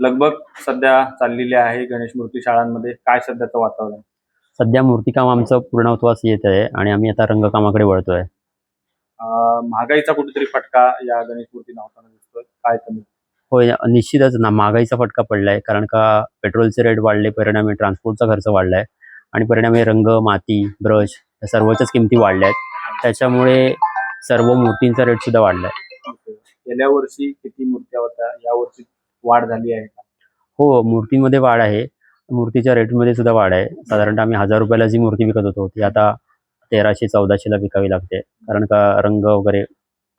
लगबग सध्या चाललेली आहे गणेश मूर्ती शाळांमध्ये. काय सध्याचं वातावरण? सध्या मूर्तिकाम आमचं पूर्णत्वास येत आहे आणि आम्ही आता रंगकामाकडे वळतोय. महागाईचा कुठेतरी फटका या गणेश मूर्ती नावताना दिसतोय. काय कमी? होय, निश्चितच ना महागाईचा फटका पडलाय. कारण का पेट्रोलचे रेट वाढले, परिणामी ट्रान्सपोर्टचा खर्च वाढलाय आणि परिणामी रंग, माती, ब्रश या सर्वच्याच किमती वाढल्या आहेत. त्याच्यामुळे सर्व मूर्तींचा रेटसुद्धा वाढलाय. गेल्या वर्षी किती मूर्त्या होत्या? यावर्षी वाढ झाली आहे का? हो, मूर्तीमध्ये वाढ आहे. मूर्तीच्या रेटमध्ये सुद्धा वाढ आहे. साधारणतः आम्ही ₹1000 जी मूर्ती विकत होतो, ती आता 1300-1400 ला विकावी लागते. कारण का रंग वगैरे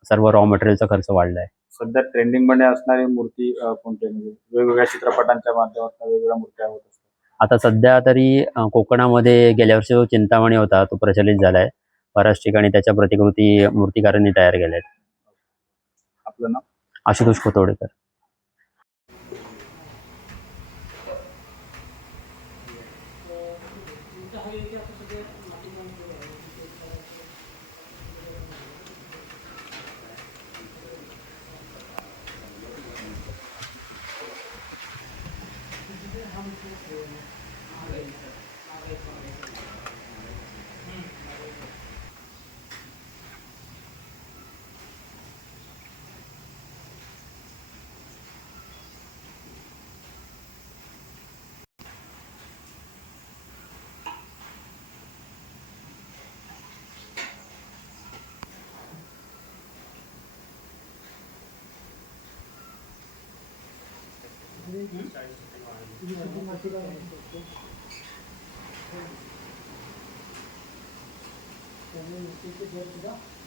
सर्व रॉ मटेरियलचा खर्च वाढलाय. सध्या ट्रेंडिंगमध्ये असणारी मूर्ती कोणती आहे? म्हणजे वेगवेगळ्या चित्रपटांच्या माध्यमातून वेगवेगळ्या मूर्त्या होत असतात. आता सध्या तरी कोकणामध्ये गेल्या वर्षी जो चिंतामणी होता, तो प्रचलित झालाय. बऱ्याच ठिकाणी त्याच्या प्रतिकृती मूर्तिकारांनी तयार केल्या आहेत. आपलं नाव? आशुतोष कोतवडेकर.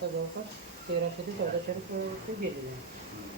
जवळपास 1300 ते 1400 रुपये गेलेले आहे.